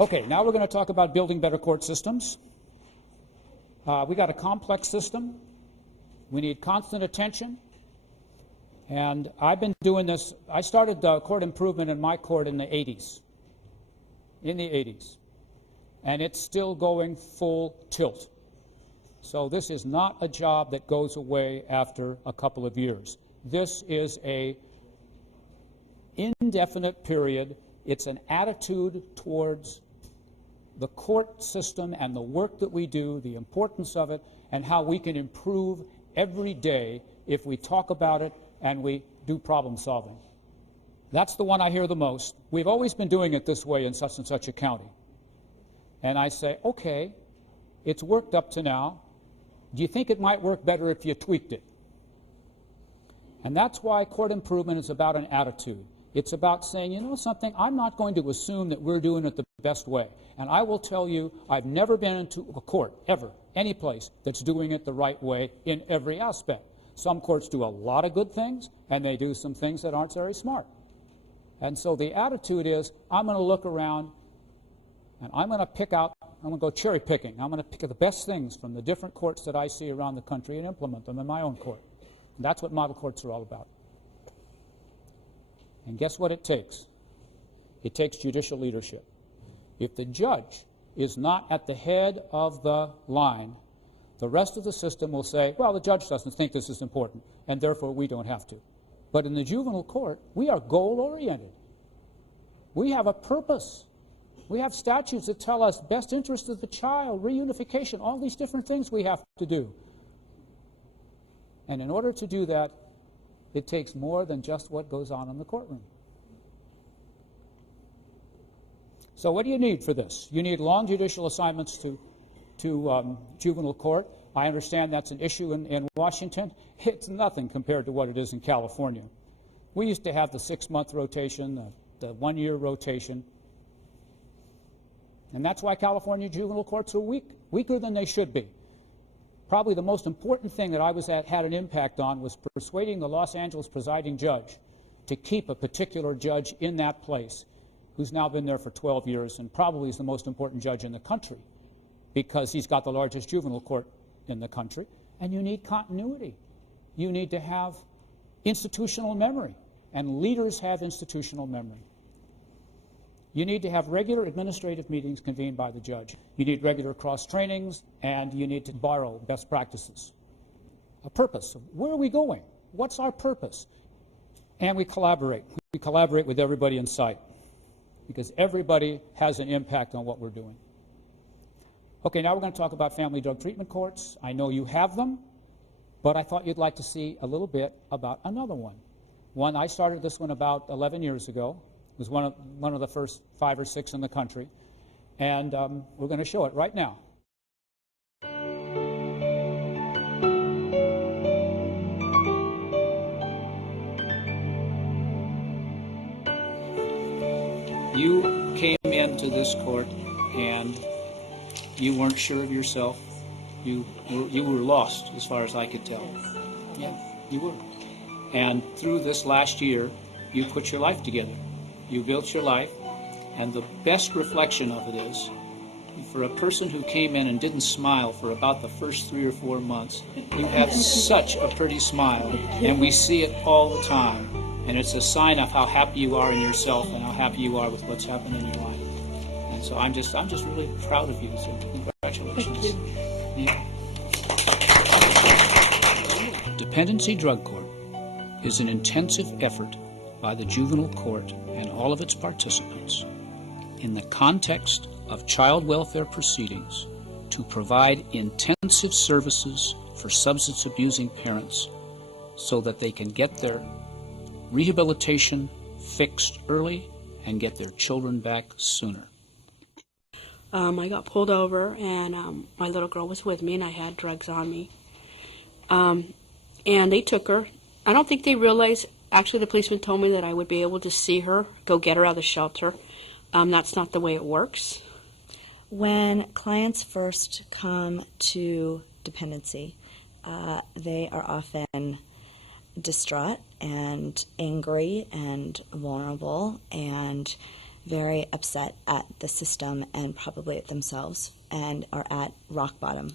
Okay, now we're going to talk about building better court systems. We got a complex system. We need constant attention. And I've been doing this. I started court improvement in my court in the 80s. And it's still going full tilt. So this is not a job that goes away after a couple of years. This is an indefinite period. It's an attitude towards the court system and the work that we do, the importance of it, and how we can improve every day if we talk about it and we do problem solving. That's the one I hear the most. We've always been doing it this way in such and such a county. And I say, okay, it's worked up to now. Do you think it might work better if you tweaked it? And that's why court improvement is about an attitude. It's about saying, you know something, I'm not going to assume that we're doing it the best way. And I will tell you, I've never been into a court, ever, any place, that's doing it the right way in every aspect. Some courts do a lot of good things, and they do some things that aren't very smart. And so the attitude is, I'm going to look around, and I'm going to pick out, I'm going to go cherry picking. I'm going to pick the best things from the different courts that I see around the country and implement them in my own court. And that's what model courts are all about. And guess what it takes? It takes judicial leadership. If the judge is not at the head of the line, the rest of the system will say, well, the judge doesn't think this is important, and therefore we don't have to. But in the juvenile court, we are goal-oriented. We have a purpose. We have statutes that tell us best interest of the child, reunification, all these different things we have to do. And in order to do that, it takes more than just what goes on in the courtroom. So what do you need for this? You need long judicial assignments to juvenile court. I understand that's an issue in Washington. It's nothing compared to what it is in California. We used to have the 6-month rotation, the 1-year rotation. And that's why California juvenile courts are weaker than they should be. Probably the most important thing that I had an impact on was persuading the Los Angeles presiding judge to keep a particular judge in that place, who's now been there for 12 years and probably is the most important judge in the country because he's got the largest juvenile court in the country. And you need continuity. You need to have institutional memory, and leaders have institutional memory. You need to have regular administrative meetings convened by the judge. You need regular cross-trainings, and you need to borrow best practices. A purpose. Where are we going? What's our purpose? And we collaborate. We collaborate with everybody in sight because everybody has an impact on what we're doing. Okay, now we're going to talk about family drug treatment courts. I know you have them, but I thought you'd like to see a little bit about another one. I started this one about 11 years ago. It was one of the first 5 or 6 in the country, and we're going to show it right now. You came into this court and you weren't sure of yourself. You were lost as far as I could tell. Yeah, you were. And through this last year, you put your life together. You built your life, and the best reflection of it is, for a person who came in and didn't smile for about the first 3 or 4 months, you have such a pretty smile, and we see it all the time. And it's a sign of how happy you are in yourself and how happy you are with what's happened in your life. And so I'm just really proud of you. So congratulations. Thank you. Yeah. Dependency Drug Court is an intensive effort by the juvenile court and all of its participants in the context of child welfare proceedings to provide intensive services for substance abusing parents so that they can get their rehabilitation fixed early and get their children back sooner. I got pulled over, and my little girl was with me, and I had drugs on me. And they took her. I don't think they realized, actually the policeman told me that I would be able to see her, go get her out of the shelter. That's not the way it works. When clients first come to dependency, they are often distraught and angry and vulnerable, and very upset at the system and probably at themselves and are at rock bottom.